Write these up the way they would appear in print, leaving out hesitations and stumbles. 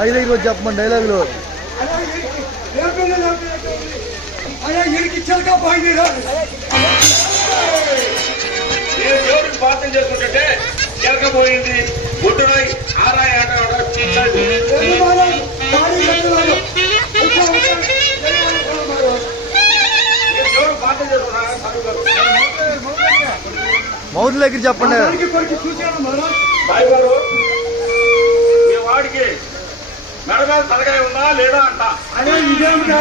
Mic దగ్గర వచ్చి చెప్పమని డైలాగులు. దేవుడికి ప్రార్థన చేసుకుంటే ఎలకపోయింది గుడ్డురాయి ఆరాయి ఆట మౌత్ దగ్గర చెప్పండి. సాయి గారు మీ వాడికి మెడ మీద తలకాయ ఉందా లేదా అంట. అదే ఇదేమిటా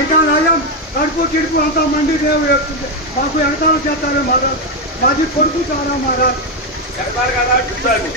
ఇంకా నయం కడుపు కిడుపు అంతా మంది దేవుడు మాకు ఎగతాలు చేస్తారు మహారాజ్. మాది కొడుకు చాలా మహారాజ్. ఎగతాలు కదా చూసాను.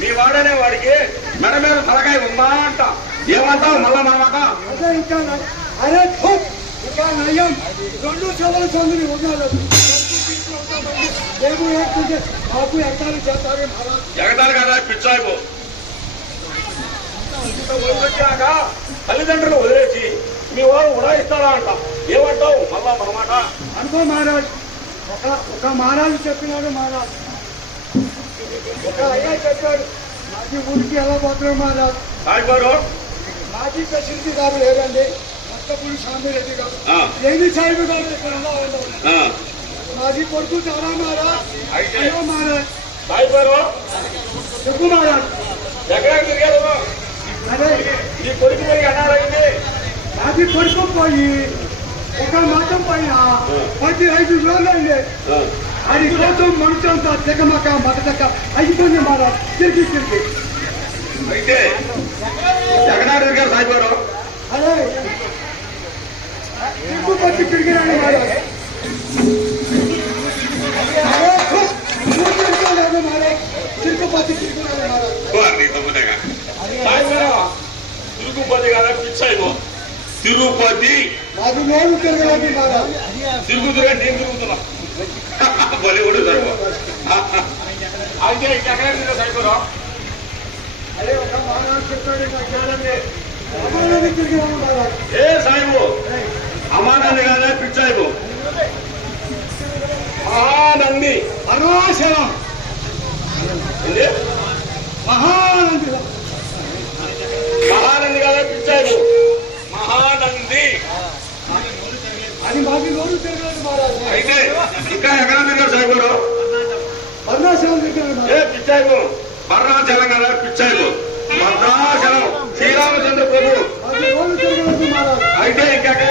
మీ వాడనే వాడికి మెడ మీద తలకాయ ఉందా అంట. ఏమంటావు మళ్ళా మామాట? అదే ఇంకా అరే ఇంకా నయం 2 చెవుల సందుని ఉన్నారు. దేవుడు ఏడుతుంటే మాకు ఎగతాలు చేస్తారు మహారాజ్. ఎగతాలు కదా పిచ్చాయిపో. వచ్చాక తల్లిదండ్రులు వదిలేసి మీ వాడు ఉడాయిస్తాడా అంట. ఏమంటావు మళ్ళా మనమాట? అనుకో మహారాజ్. ఒక మహారాజు చెప్పినాడు మహారాజ్. ఒక అయ్యా చెప్పాడు మాజీ ఊరికి ఎలా పోతున్నాడు మహారాజ్. సాయి గారు మాజీ ప్రెసిడెంట్ గారు లేదండి. మొత్తపూడి స్వామిరెడ్డి గారు ఏమి సాహిబు గారు ఇక్కడ ఎలా ఉండవు. మాజీ కొడుకు చాలా మహారాజ్. అయ్యో మహారాజ్. సాయి గారు చెప్పు మహారాజ్. ఎక్కడికి తిరిగారు? అదే నీ కొడుకు పోయి అన్నారైంది. మాజీ కొడుకు పోయి ఒక మాసం పైన 15 రోజులు అయింది. అది కోసం మనుషులంతా తెగమక మగదక్క అయిపోయింది మహారాజ్. తిరిగి అయితే ఎక్కడ తిరిగారు సాయి గారు? అదే తిరుగుపతి తిరిగినాడు మహారాజ్. తిరుగులేదు మహారాజ్. తిరుగుపతి తిరిగినాడు మహారాజ్. సాయి గారు తిరుగుపతి కదా పిచ్చాయిపో. తిరుపతి అది నేను తిరగలేదు మహారాజ్. తిరుగుతురా నేను తిరుగుతున్నా బలివుడు సరిపో. అయితే ఎక్కడ సరిపోరా? అదే ఒక మహారాజ్ చెప్పాడు అమ్మాయి తిరిగినాడు మహారాజ్. ఏ సాయిబు అమానంది కాదా పిచ్చాయిబు. మహానంది అరుణాచలం మహానంది మహానంది కాదా పిచ్చాయిబు. మహానంది అది మాది రోజు తిరగలేదు మహారాజ్. అయితే ఇంకా ఎక్కడ తిరిగారు సాయి గారు? అరుణాచలం తిరిగినాడు. ఏ పిచ్చాయిబు భద్రాచలం కదా పిచ్చాయిబు. భద్రాచలం శ్రీరామచంద్ర ప్రభు. అది రోజు తిరగలేదు మహారాజ్. అయితే ఇంకెక్కడ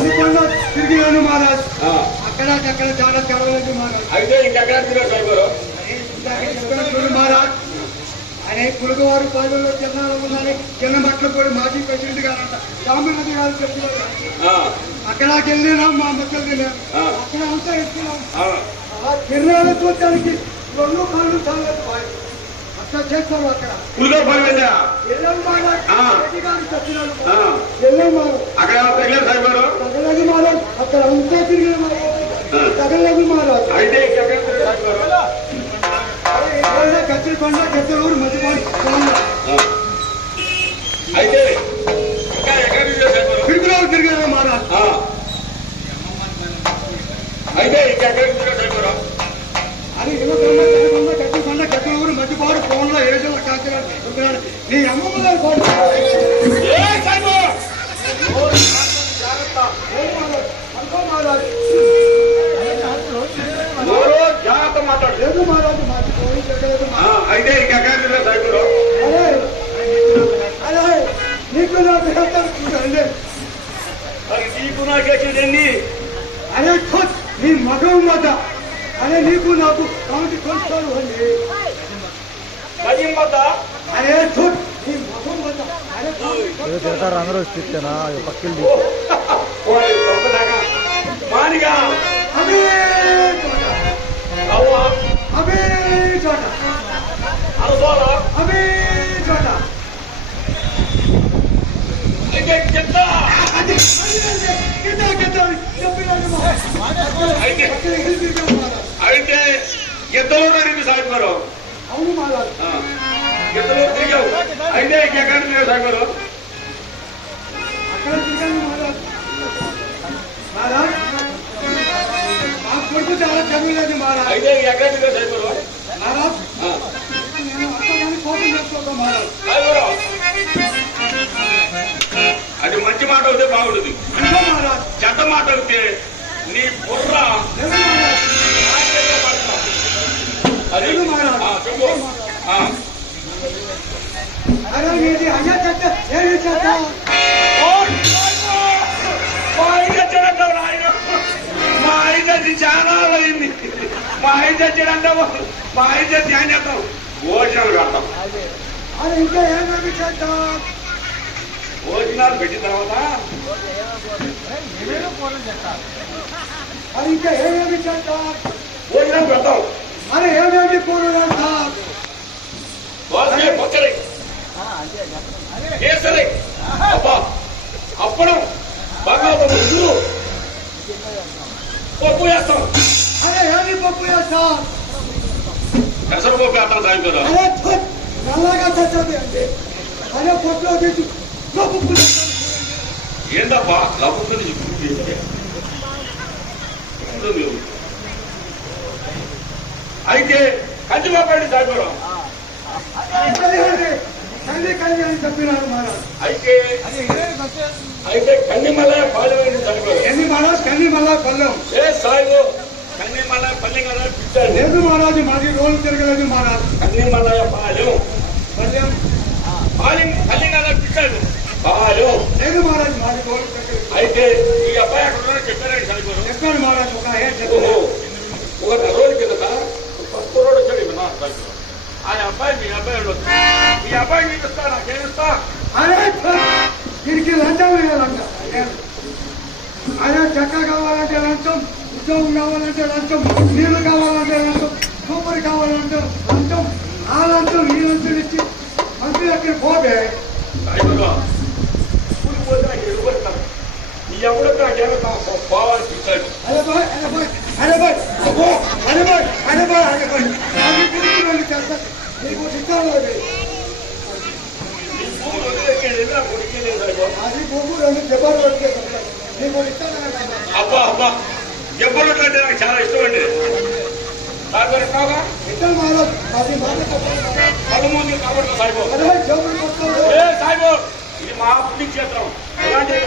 ఉనికొండ తిరిగినాను మహారాజ్. అక్కడ చాలా తిరగలేదు మహారాజ్. అయితే ఇంకెక్కడ తిరిగారు సాయి గారు? చూడు మహారాజ్. అనే పులుగువారు పాలనలో చిన్నాలు ఉందని చిన్న మట్ల కూడా మాజీ ప్రెసిడెంట్ గారంట రామనది గారు చెప్పినారు. అక్కడికి వెళ్ళినాం మా మొక్కలు తిన్నాం. అక్కడ అంతా ఎత్తున్నాం. ఆ తిరణాలు చూడటానికి 2 కాళ్ళు చాలేదు. అట్లా చేస్తారు అక్కడ. పులిగోర పని వెళ్ళా వెళ్ళాం మహారాజ్. గారు చెప్పినారు వెళ్ళాం మహారాజ్. అక్కడ తగిలేదు సాయి గారు? తగలేదు మహారాజ్. అక్కడ అంతా తిరిగిన మహారాజ్. తగలేదు మహారాజ్. అయితే ఇంకెక్కడ తిరిగారు సాయి గారు? కచ్చిరికొండ గెద్దలూరు మధ్యపాడు అయితే ఇంకా ఎక్కడ తిరిగారు సాయి గారు? పిడుగురావు తిరిగారు మహారాజ్. అయితే ఇంకెక్కడ తిరిగారు సాయి గారు? అది ఇవ్వకుండా కచ్చిరికొండ గెద్దలూరు మధ్యపాడు ఫోన్లో ఏజల కాకినాడ నీ అమ్మమ్మ గారు ఫోన్ జాగ్రత్త మాట్లాడు. లేదు మహారాజు మాకు ఫోన్ తిరగలేదు. అయితే ఇంకెక్కడ తిరిగారు సాయి గారు? అదే నీకు నాకు చూడండి. మరి నీకు నాకేసిందండి. అదే నీ మగం మాట అదే నీకు నాకు కాబట్టి కొంటారు అండి. అదే నీ మగం మాట అదే తిడతారు అందరూ తిట్టానా పక్కెళ్ళి మానిగా అదే అదే చోట అదే చోట అయితే ఎద్దలో తిరిగి సాయి గారు? అవును మహారాజ్. ఎద్దలో తిరిగావు. అయితే ఇంకెక్కడ తిరిగావు సాయి గారు? అక్కడ తిరిగాను మహారాజ్. మహారాజ్ మా కొడుకు చాలా చదువులేదు మహారాజ్. అయితే ఎక్కడ తిరిగావు సాయి గారు? మహారాజ్ పోతాం మహారాజ్. సాయిబాబా, అది మంచి మాట అవుతే బాగుంటుంది. ఇంకో మహారాజ్. చెడ్డ మాట అవుతే నీ బుర్ర లేదు మహారాజ్. అది లేదు మహారాజ్. చెప్పు. అరే ఇది అయ్యా చెట్ట ఏమి చెట్ట? మా ఆయన చచ్చాడంటావు నాయన. మా ఆయన చచ్చి చాలా అయింది. మా ఆయన చచ్చాడంటావు. మా ఆయన చచ్చి ఆయన చేస్తాం భోజనాలు పెడతాం. అరే ఇంకా ఏమేమి చెట్ట? భోజనాలు పెట్టిన తర్వాత అది ఇంకా ఏమేమి చెట్ట? భోజనాలు పెడతాం. అరే ఏమేమి కూరలు అంటారు? దోసకాయ పచ్చడి, కేసరి, అబ్బా అప్పడం, బంగాళదుంప పువ్వు, పప్పు వేస్తాం. అరే ఏమి పప్పు చేస్తా? పెసరపప్పు వేస్తాం సాయంత్రం. అరే నల్లగా చచ్చది అండి. అరే పప్పులో తెచ్చి పప్పు ఏంటబ్బా లబ్బుతుంది అయితే కంచిబాపండి సాయంత్రం. కల్లి కల్లి అని చెప్పినారు మహారాజ్. అయితే కన్నిమల్లయ్య పాలెం సాయిబాబు. ఎన్ని మహారాజ్? కన్ని మళ్ళా పల్లెం. ఏ సాయిబు కన్నిమల్లయ్య పల్లెం కదా పిచ్చాడు. లేదు మహారాజు, మాది రోజు తిరగలేదు మహారాజ్. కన్నిమల్లయ్య పాలెం పల్లెం పాలెం పల్లెం కదా పిచ్చాడు పాలెం. లేదు మహారాజ్, మాది రోజు తిరగలేదు. అయితే ఈ అబ్బాయి అక్కడ ఉన్నాడని చెప్పారండి సాయిబాబు. చెప్పాను మహారాజ్. ఒక ఓహో, ఒక రోజు కిందట పసుపు రోడ్ వచ్చాడు ఇవ్వనా సాయిబాబు. ఆ అబ్బాయి మీ అబ్బాయి ఉండొచ్చు. మీ అబ్బాయి నీకు ఇస్తా, నాకేమిస్తా? అరే దీనికి లంచం వేయాలంట. అరే చెక్క కావాలంటే లంచం, ఉద్యోగం కావాలంటే లంచం, నీళ్లు కావాలంటే లంచం, సూపర్ కావాలంటే లంచం. ఆ లంచం ఈ లంచం ఇచ్చి మంత్రి దగ్గర పోతే సాయిబాబు స్కూల్కి పోతే నాకు ఎదుగుతాను. ఈ ఎవడో నాకేమో పోవాలని పిచ్చాడు. అరే బాయ్, అరే బాయ్, అరే బాయ్, అబ్బో, అరే బాయ్, అరే బాయ్, అరే బాయ్. అది కూర్చుని చేస్తా నీకు ఇస్తాను. ఈ భూములు వదిలేకేది నాకు కొడుకేలేదు సాయిబాబు. అది భూమి రెండు జబాలు పడితే నీకు ఇస్తాను. అబ్బా అబ్బా జబ్బులు అంటే నాకు చాలా ఇష్టం అండి. సాయిబాబు ఇస్తావా? ఇద్దరు మహారాజ్ అది మాట పలు మంది కాబట్టి సాయిబాబు. అరే జోబులు కొట్టుకోడు. ఏ సాయిబాబు ఇది మా పుణ్యక్షేత్రం. ఎలాంటి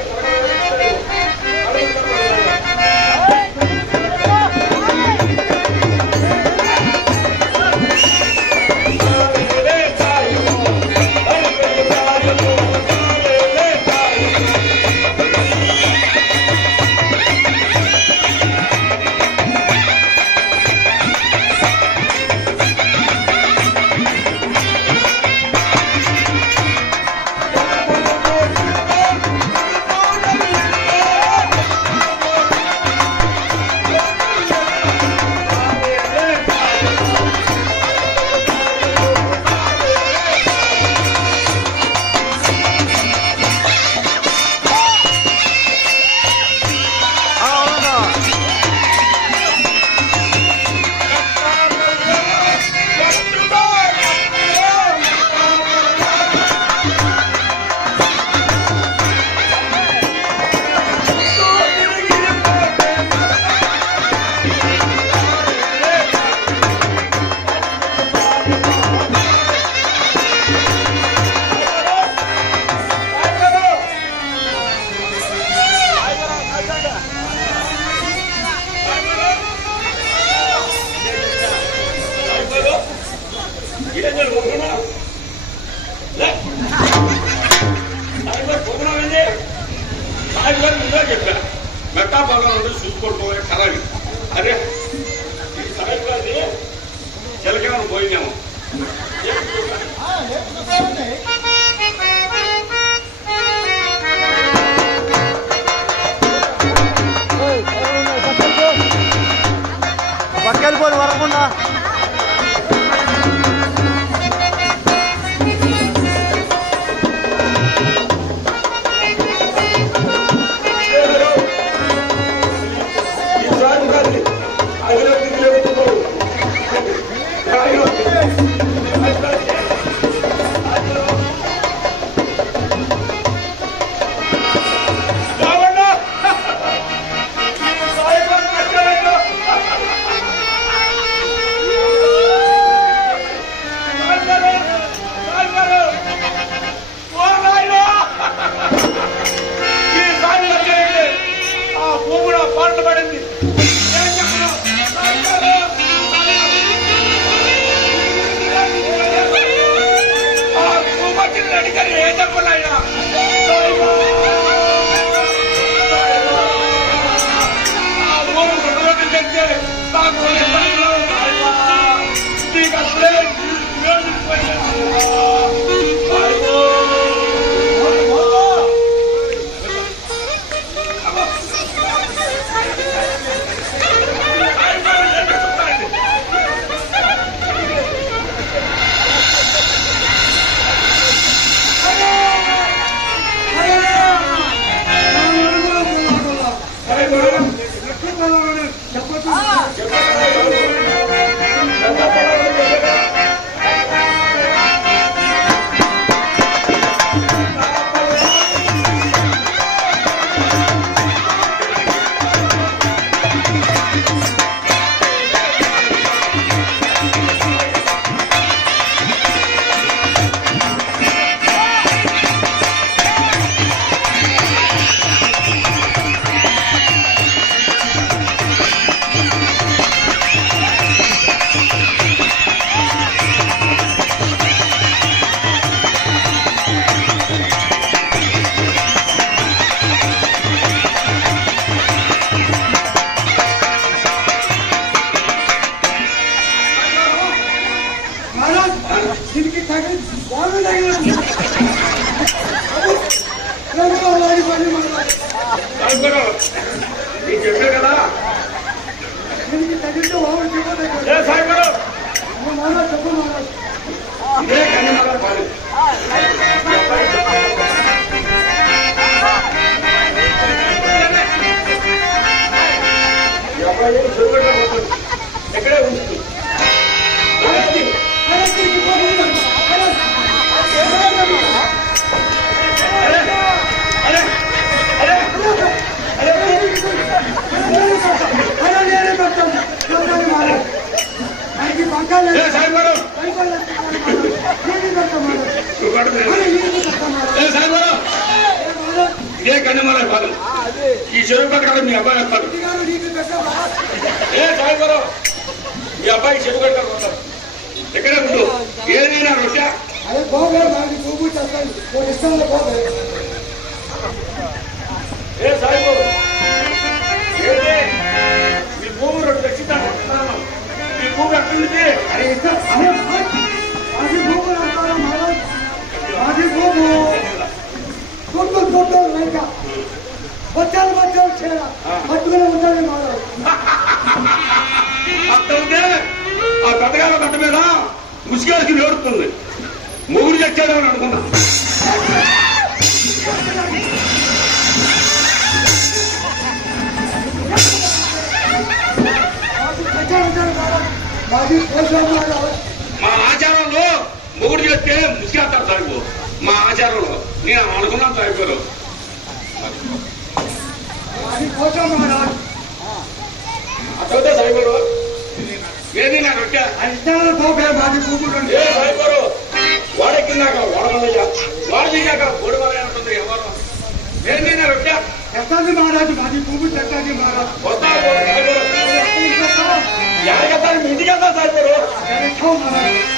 చెప్పా మెట్టా భాగం చూసుకోవడం కలవి. అరే ఈ సాయంత్రాన్ని చిలకేమని పోయినాము. పక్కెళ్ళిపోయి వరకుండా పడింది ఏం చెప్పను? ఆ భూపతిని అడిగారు ఏం చెప్పలయ్యా ఆ ఊరు గుడ్డలోకి తెచ్చే నాకు నీకు అసలే దీనికి తగిలి వాళ్ళు తగిలి చెప్పే కదా దీనికి తగిలితే వాళ్ళు ఏ సాయిబాబు చెప్పు ఇదే కన్యమాల పాలు ఎక్కడే ఉంటుంది ఇదే కన్యమాల పాలు ఈ చెరువు కట్టడం మీ అబ్బాయి వస్తారు ఏ సాయిబాబు మీ అబ్బాయి చెరువు కట్టారు వస్తారు ఎక్కడే ఉంటూ ఏదైనా రొట్టె అదే పోగా భూమి చేస్తాను ఇష్టంలో పోగా ఏ సాయిబాబు ఏదే మీ భూమి రెండు దక్షిణాలు మీ భూమి ఎక్కడుంది అరే ఇష్టం అదే మాది భూములు అంటారా మహారాజ్ మాది భూము ఫోటో రైక వచ్చారు చేయాల పట్టుకునే ఉంటుంది మహారాజ్ అట్టే ఆ కట్టగాల కట్ట మీద ముసిగారికి నేడుతుంది మొగుడు చచ్చాడని అనుకున్నా మాది మా ఆచారంలో మొగుడు చేస్తే ముసిగేస్తారు సాగు మా ఆచారంలో నేను అనుకున్నాను సాయిబారు మాది కోసం మహారాజ్ అట్టే సాయిబారు ఏది నా రొట్టె ఇష్టాల పోగా మాది భూములు ఏ సాయిబారు వాడెక్కిందాక వాడమల్లయ్యా వాడు దిగాక గోడు వల్ల ఉంటుంది ఎవరు ఏది నా రొట్టె చెప్తాది మహారాజు మాది భూమి చెప్తాది మహారాజ్ వస్తా యాడికెత్తాను మీ ఇంటికి వెళ్తా సాయిబారు మహారాజ్